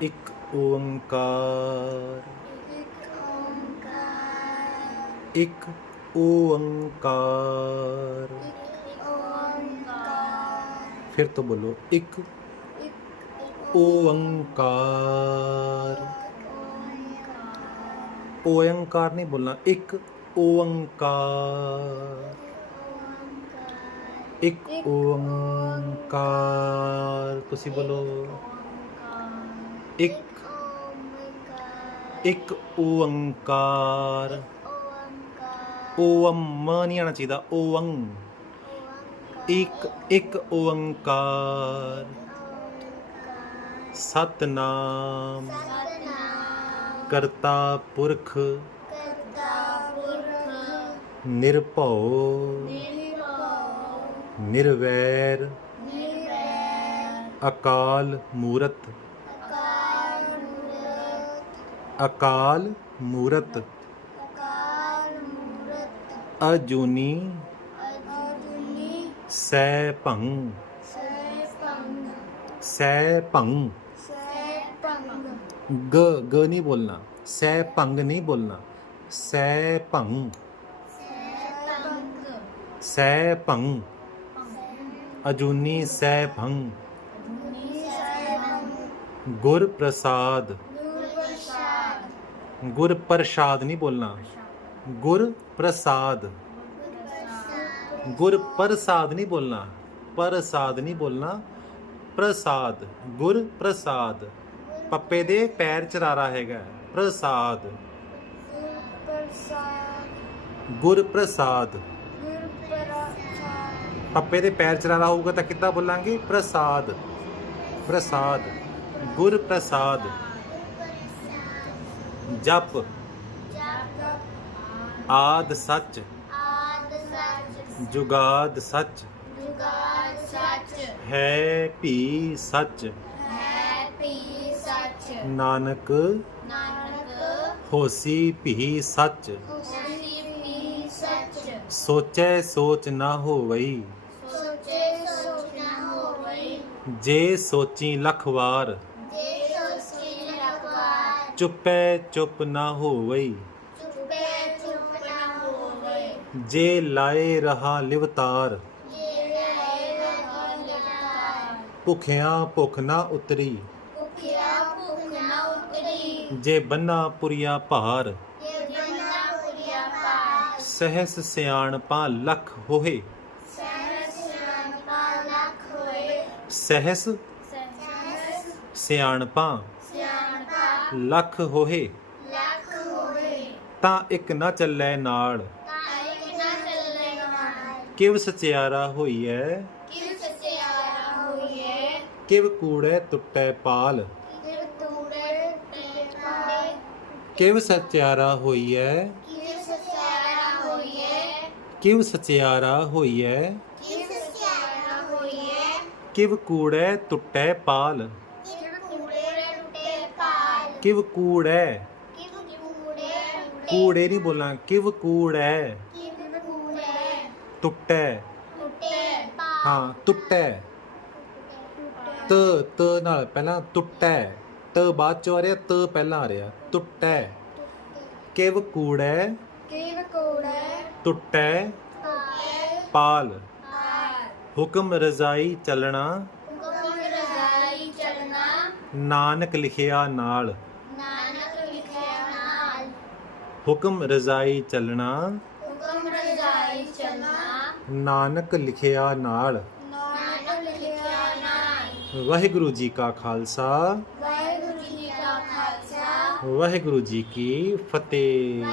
ਇੱਕ ਓੰਕਾਰ। ਇੱਕ ਓੰਕਾਰ। ਫਿਰ ਤੋਂ ਬੋਲੋ, ਇੱਕ ਓੰਕਾਰ। ਓੰਕਾਰ ਨਹੀਂ ਬੋਲਣਾ, ਇੱਕ ਓੰਕਾਰ। ਇੱਕ ਓੰਕਾਰ। ਤੁਸੀਂ ਬੋਲੋ। ਇੱਕ ਇੱਕ ਓੰਕਾਰ ਓਮ ਮ ਨਹੀਂ ਆਣਾ ਚਾਹੀਦਾ ਓੰ ਇੱਕ ਇੱਕ ਓੰਕਾਰ ਸਤਨਾਮ। ਕਰਤਾ ਪੁਰਖ। ਨਿਰਭਉ। ਨਿਰਵੈਰ। ਅਕਾਲ ਮੂਰਤ। ਅਕਾਲ ਮੂਰਤ। ਅਜੂਨੀ। ਸੈ ਭੰ ਸੈ ਭੰ ਗ ਗ ਨਹੀਂ ਬੋਲਣਾ। ਸੈ ਭੰਗ ਨਹੀਂ ਬੋਲਣਾ। ਸੈ ਭੰ ਸੈ ਭੰ ਅਜੂਨੀ ਸੈ ਭੰ ਗੁਰ ਪ੍ਰਸਾਦ ਗੁਰ ਪ੍ਰਸਾਦ ਨਹੀਂ ਬੋਲਣਾ। ਗੁਰ ਪ੍ਰਸਾਦ। ਗੁਰ ਪ੍ਰਸਾਦ ਨਹੀਂ ਬੋਲਣਾ। ਪ੍ਰਸਾਦ ਨਹੀਂ ਬੋਲਣਾ। ਪ੍ਰਸਾਦ। ਗੁਰ ਪ੍ਰਸਾਦ। ਪੱਪੇ ਦੇ ਪੈਰ ਚਰਾਰਾ ਹੈਗਾ। ਪ੍ਰਸਾਦ। ਗੁਰ ਪ੍ਰਸਾਦ। ਪੱਪੇ ਦੇ ਪੈਰ ਚਰਾਰਾ ਹੋਊਗਾ ਤਾਂ ਕਿੱਦਾਂ ਬੋਲਾਂਗੇ? ਪ੍ਰਸਾਦ। ਪ੍ਰਸਾਦ। ਗੁਰ ਪ੍ਰਸਾਦ। ਜਪ। ਆਦ ਸੱਚ। ਜੁਗਾਦ ਸੱਚ। ਹੈ ਭੀ ਸੱਚ। ਨਾਨਕ ਹੋਸੀ ਭੀ ਸੱਚ। ਸੋਚੈ ਸੋਚ ਨਾ ਹੋਵਈ। ਜੇ ਸੋਚੀ ਲੱਖ ਵਾਰ ਚੁੱਪੈ ਚੁੱਪ ਨਾ ਹੋਵਈ। ਜੇ ਲਾਏ ਰਹਾ ਲਿਵਤਾਰ। ਭੁਖਿਆਂ ਭੁਖ ਨਾ ਉਤਰੀ। ਜੇ ਬੰਨਾ ਪੁਰੀਆ ਭਾਰ। ਸਹਿਸ ਸਿਆਣਪਾ ਲੱਖ ਹੋਏ। ਸਹਿਸ ਸਿਆਣਪਾ ਲੱਖ ਹੋਏ। ਤਾਂ ਇੱਕ ਨਾ ਚੱਲੇ ਨਾਲ। ਕਿਵ ਸਚਿਆਰਾ ਹੋਈ ਐ ਕਿਵ ਕੂੜੇ ਟੁੱਟੇ ਪਾਲ? ਕਿਵ ਸਚਿਆਰਾ ਹੋਈ ਐ ਕਿਵ ਸਚਿਆਰਾ ਹੋਈ ਐ ਕਿਵ ਕੂੜੇ ਟੁੱਟੇ ਪਾਲ? ਕਿਵ ਕੂੜੇ ਕੂੜੇ ਨਹੀਂ ਬੋਲਾਂ ਕਿਵ ਕੂੜੇ ਟੁੱਟੇ। ਹਾਂ ਟੁੱਟੇ। ਤ ਤ ਨਾਲ ਪਹਿਲਾਂ ਟੁੱਟੇ। ਤ ਬਾਅਦ ਚ ਆ ਰਿਹਾ ਤ ਪਹਿਲਾਂ ਆ ਰਿਹਾ ਟੁੱਟੇ। ਕਿਵ ਕੂੜੇ ਟੁੱਟੇ। ਪਾਲ। ਹੁਕਮ ਰਜ਼ਾਈ ਚੱਲਣਾ। ਨਾਨਕ ਲਿਖਿਆ ਨਾਲ। ਹੁਕਮ ਰਜ਼ਾਈ ਚੱਲਣਾ। ਨਾਨਕ ਲਿਖਿਆ ਨਾਲ। ਵਾਹਿਗੁਰੂ ਜੀ ਕਾ ਖਾਲਸਾ। ਵਾਹਿਗੁਰੂ ਜੀ ਕਾ ਖਾਲਸਾ। ਵਾਹਿਗੁਰੂ ਜੀ ਕੀ ਫਤਿਹ।